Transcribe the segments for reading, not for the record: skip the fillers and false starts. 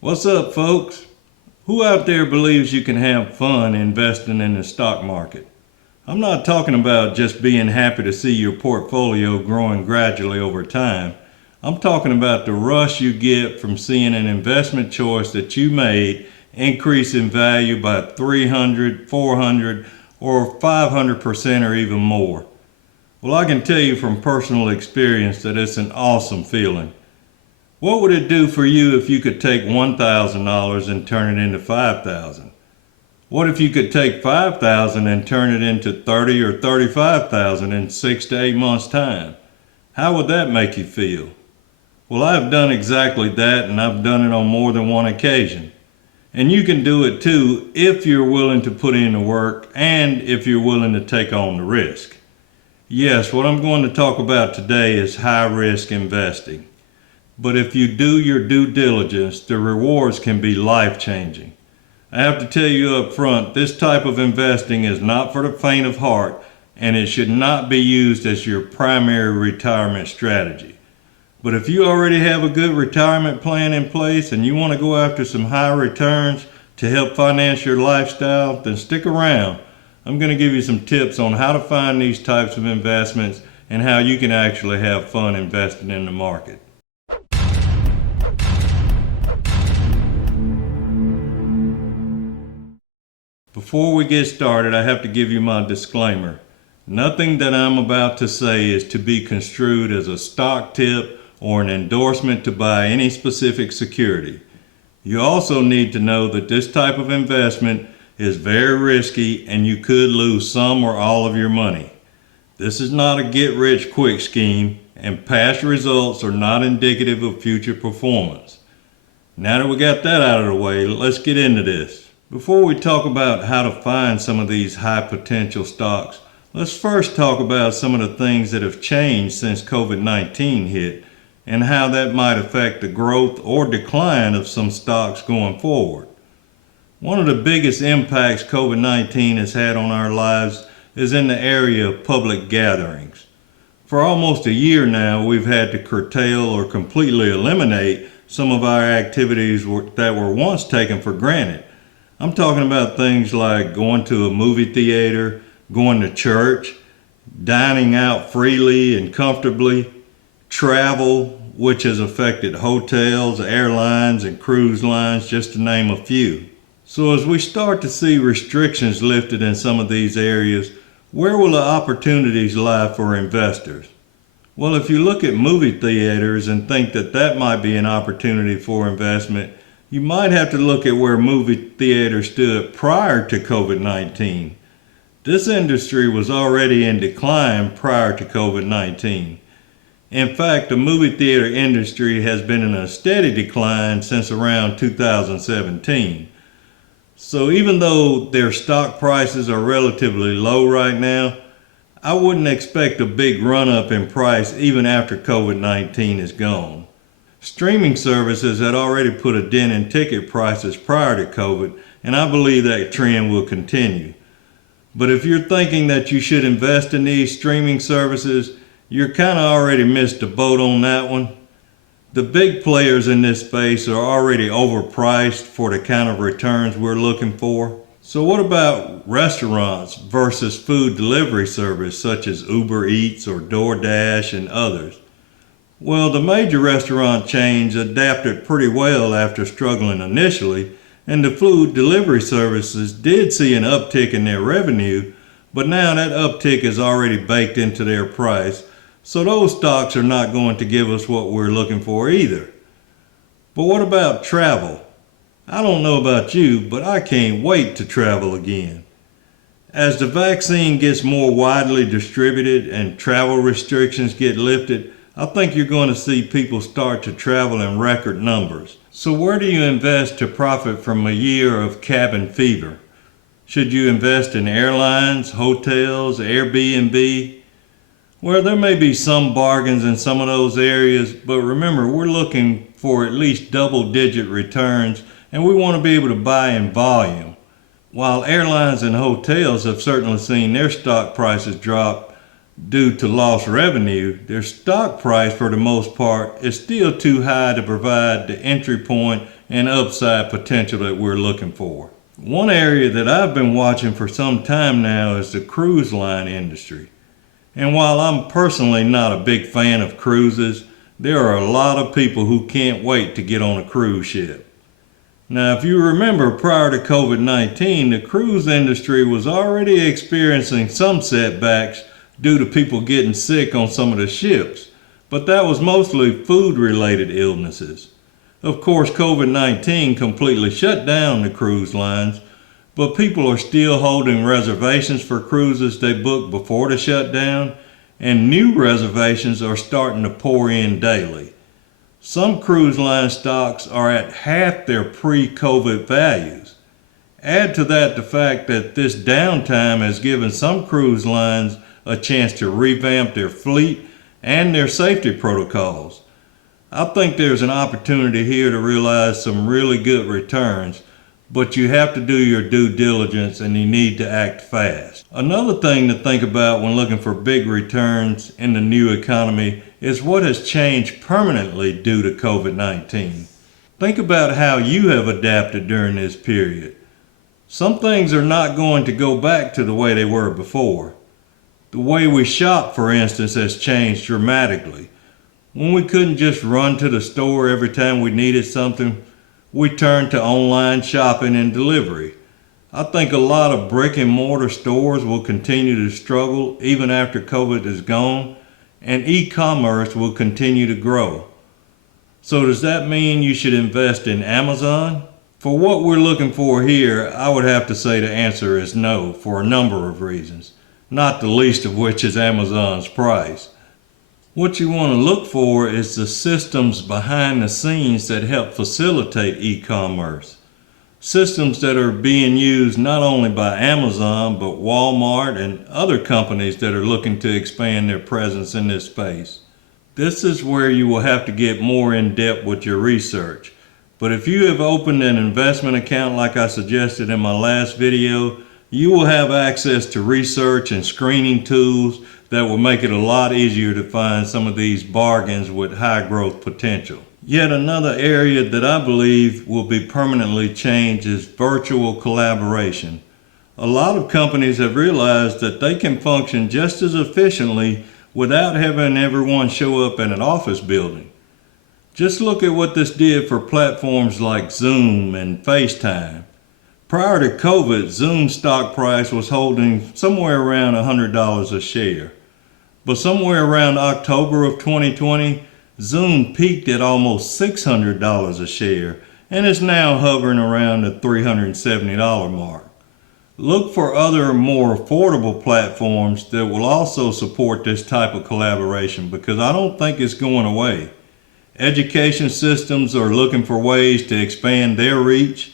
What's up, folks? Who out there believes you can have fun investing in the stock market? I'm not talking about just being happy to see your portfolio growing gradually over time. I'm talking about the rush you get from seeing an investment choice that you made increase in value by 300, 400, or 500% or even more. Well, I can tell you from personal experience that it's an awesome feeling. What would it do for you if you could take $1,000 and turn it into $5,000? What if you could take $5,000 and turn it into $30,000 or $35,000 in 6 to 8 months' time? How would that make you feel? Well, I've done exactly that, and I've done it on more than one occasion. And you can do it too if you're willing to put in the work and if you're willing to take on the risk. Yes, what I'm going to talk about today is high-risk investing. But if you do your due diligence, the rewards can be life-changing. I have to tell you up front, this type of investing is not for the faint of heart, and it should not be used as your primary retirement strategy. But if you already have a good retirement plan in place and you want to go after some high returns to help finance your lifestyle, then stick around. I'm going to give you some tips on how to find these types of investments and how you can actually have fun investing in the market. Before we get started, I have to give you my disclaimer. Nothing that I'm about to say is to be construed as a stock tip or an endorsement to buy any specific security. You also need to know that this type of investment is very risky and you could lose some or all of your money. This is not a get-rich-quick scheme, and past results are not indicative of future performance. Now that we got that out of the way, let's get into this. Before we talk about how to find some of these high potential stocks, let's first talk about some of the things that have changed since COVID-19 hit and how that might affect the growth or decline of some stocks going forward. One of the biggest impacts COVID-19 has had on our lives is in the area of public gatherings. For almost a year now, we've had to curtail or completely eliminate some of our activities that were once taken for granted. I'm talking about things like going to a movie theater, going to church, dining out freely and comfortably, travel, which has affected hotels, airlines, and cruise lines, just to name a few. So as we start to see restrictions lifted in some of these areas, where will the opportunities lie for investors? Well, if you look at movie theaters and think that that might be an opportunity for investment, you might have to look at where movie theaters stood prior to COVID-19. This industry was already in decline prior to COVID-19. In fact, the movie theater industry has been in a steady decline since around 2017. So even though their stock prices are relatively low right now, I wouldn't expect a big run-up in price even after COVID-19 is gone. Streaming services had already put a dent in ticket prices prior to COVID, and I believe that trend will continue. But if you're thinking that you should invest in these streaming services, you're kind of already missed the boat on that one. The big players in this space are already overpriced for the kind of returns we're looking for. So what about restaurants versus food delivery service such as Uber Eats or DoorDash and others? Well, the major restaurant chains adapted pretty well after struggling initially, and the food delivery services did see an uptick in their revenue, but now that uptick is already baked into their price. So those stocks are not going to give us what we're looking for either. But what about travel? I don't know about you, but I can't wait to travel again. As the vaccine gets more widely distributed and travel restrictions get lifted, I think you're going to see people start to travel in record numbers. So where do you invest to profit from a year of cabin fever? Should you invest in airlines, hotels, Airbnb? Well, there may be some bargains in some of those areas, but remember, we're looking for at least double-digit returns, and we want to be able to buy in volume. While airlines and hotels have certainly seen their stock prices drop due to lost revenue, their stock price for the most part is still too high to provide the entry point and upside potential that we're looking for. One area that I've been watching for some time now is the cruise line industry. And while I'm personally not a big fan of cruises, there are a lot of people who can't wait to get on a cruise ship. Now, if you remember, prior to COVID-19, the cruise industry was already experiencing some setbacks due to people getting sick on some of the ships, but that was mostly food-related illnesses. Of course, COVID-19 completely shut down the cruise lines, but people are still holding reservations for cruises they booked before the shutdown, and new reservations are starting to pour in daily. Some cruise line stocks are at half their pre-COVID values. Add to that the fact that this downtime has given some cruise lines a chance to revamp their fleet and their safety protocols. I think there's an opportunity here to realize some really good returns, but you have to do your due diligence and you need to act fast. Another thing to think about when looking for big returns in the new economy is what has changed permanently due to COVID-19. Think about how you have adapted during this period. Some things are not going to go back to the way they were before. The way we shop, for instance, has changed dramatically. When we couldn't just run to the store every time we needed something, we turned to online shopping and delivery. I think a lot of brick and mortar stores will continue to struggle even after COVID is gone, and e-commerce will continue to grow. So does that mean you should invest in Amazon? For what we're looking for here, I would have to say the answer is no, for a number of reasons, not the least of which is Amazon's price. What you want to look for is the systems behind the scenes that help facilitate e-commerce. Systems that are being used not only by Amazon, but Walmart and other companies that are looking to expand their presence in this space. This is where you will have to get more in depth with your research. But if you have opened an investment account like I suggested in my last video, you will have access to research and screening tools that will make it a lot easier to find some of these bargains with high growth potential. Yet another area that I believe will be permanently changed is virtual collaboration. A lot of companies have realized that they can function just as efficiently without having everyone show up in an office building. Just look at what this did for platforms like Zoom and FaceTime. Prior to COVID, Zoom's stock price was holding somewhere around $100 a share. But somewhere around October of 2020, Zoom peaked at almost $600 a share and is now hovering around the $370 mark. Look for other more affordable platforms that will also support this type of collaboration because I don't think it's going away. Education systems are looking for ways to expand their reach.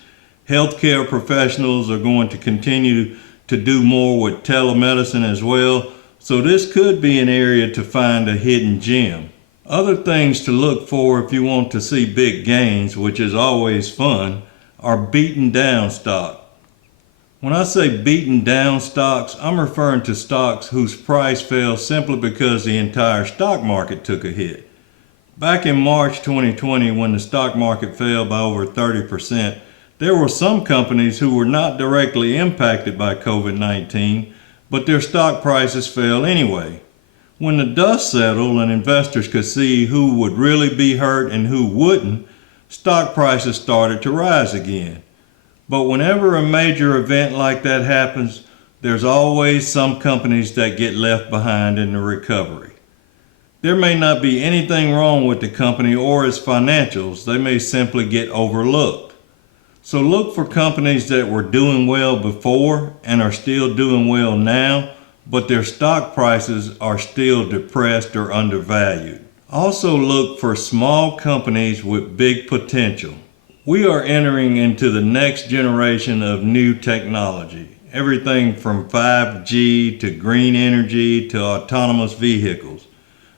Healthcare professionals are going to continue to do more with telemedicine as well. So this could be an area to find a hidden gem. Other things to look for if you want to see big gains, which is always fun, are beaten down stock. When I say beaten down stocks, I'm referring to stocks whose price fell simply because the entire stock market took a hit. Back in March 2020, when the stock market fell by over 30%, there were some companies who were not directly impacted by COVID-19, but their stock prices fell anyway. When the dust settled and investors could see who would really be hurt and who wouldn't, stock prices started to rise again. But whenever a major event like that happens, there's always some companies that get left behind in the recovery. There may not be anything wrong with the company or its financials, they may simply get overlooked. So look for companies that were doing well before and are still doing well now, but their stock prices are still depressed or undervalued. Also look for small companies with big potential. We are entering into the next generation of new technology, everything from 5G to green energy to autonomous vehicles.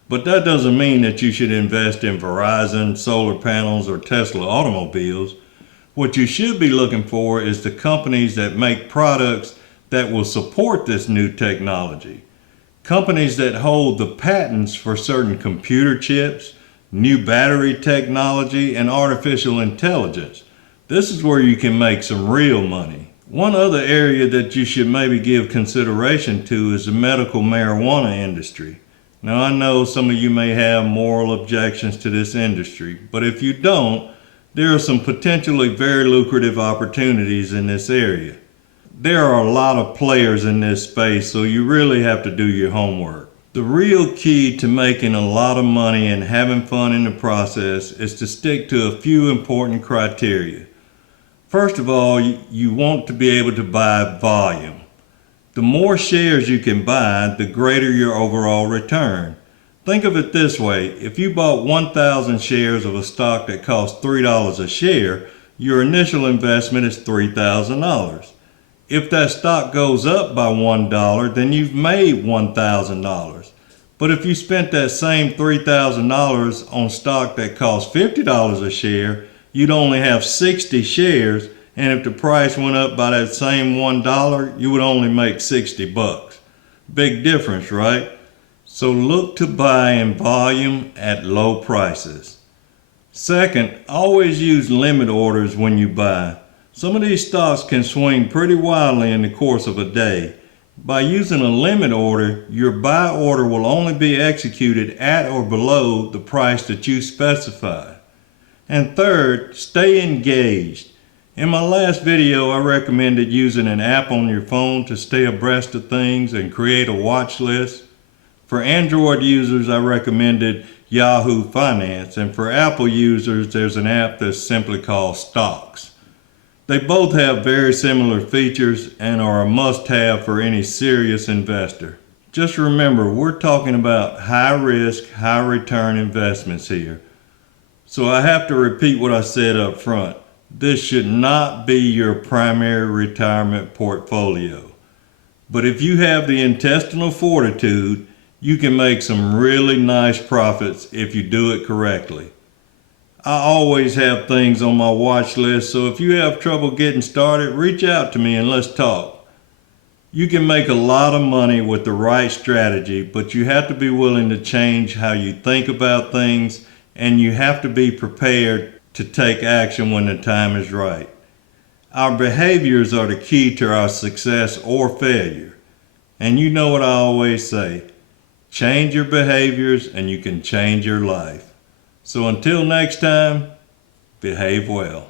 But that doesn't mean that you should invest in Verizon, solar panels, or Tesla automobiles. What you should be looking for is the companies that make products that will support this new technology. Companies that hold the patents for certain computer chips, new battery technology, and artificial intelligence. This is where you can make some real money. One other area that you should maybe give consideration to is the medical marijuana industry. Now, I know some of you may have moral objections to this industry, but if you don't, there are some potentially very lucrative opportunities in this area. There are a lot of players in this space, so you really have to do your homework. The real key to making a lot of money and having fun in the process is to stick to a few important criteria. First of all, you want to be able to buy volume. The more shares you can buy, the greater your overall return. Think of it this way: if you bought 1,000 shares of a stock that costs $3 a share, your initial investment is $3,000. If that stock goes up by $1, then you've made $1,000. But if you spent that same $3,000 on stock that costs $50 a share, you'd only have 60 shares, and if the price went up by that same $1, you would only make 60 bucks. Big difference, right? So look to buy in volume at low prices. Second, always use limit orders when you buy. Some of these stocks can swing pretty wildly in the course of a day. By using a limit order, your buy order will only be executed at or below the price that you specify. And third, stay engaged. In my last video, I recommended using an app on your phone to stay abreast of things and create a watch list. For Android users, I recommended Yahoo Finance, and for Apple users, there's an app that's simply called Stocks. They both have very similar features and are a must-have for any serious investor. Just remember, we're talking about high-risk, high-return investments here. So I have to repeat what I said up front. This should not be your primary retirement portfolio. But if you have the intestinal fortitude, you can make some really nice profits if you do it correctly. I always have things on my watch list, so if you have trouble getting started, reach out to me and let's talk. You can make a lot of money with the right strategy, but you have to be willing to change how you think about things, and you have to be prepared to take action when the time is right. Our behaviors are the key to our success or failure. And you know what I always say, change your behaviors and you can change your life. So until next time, behave well.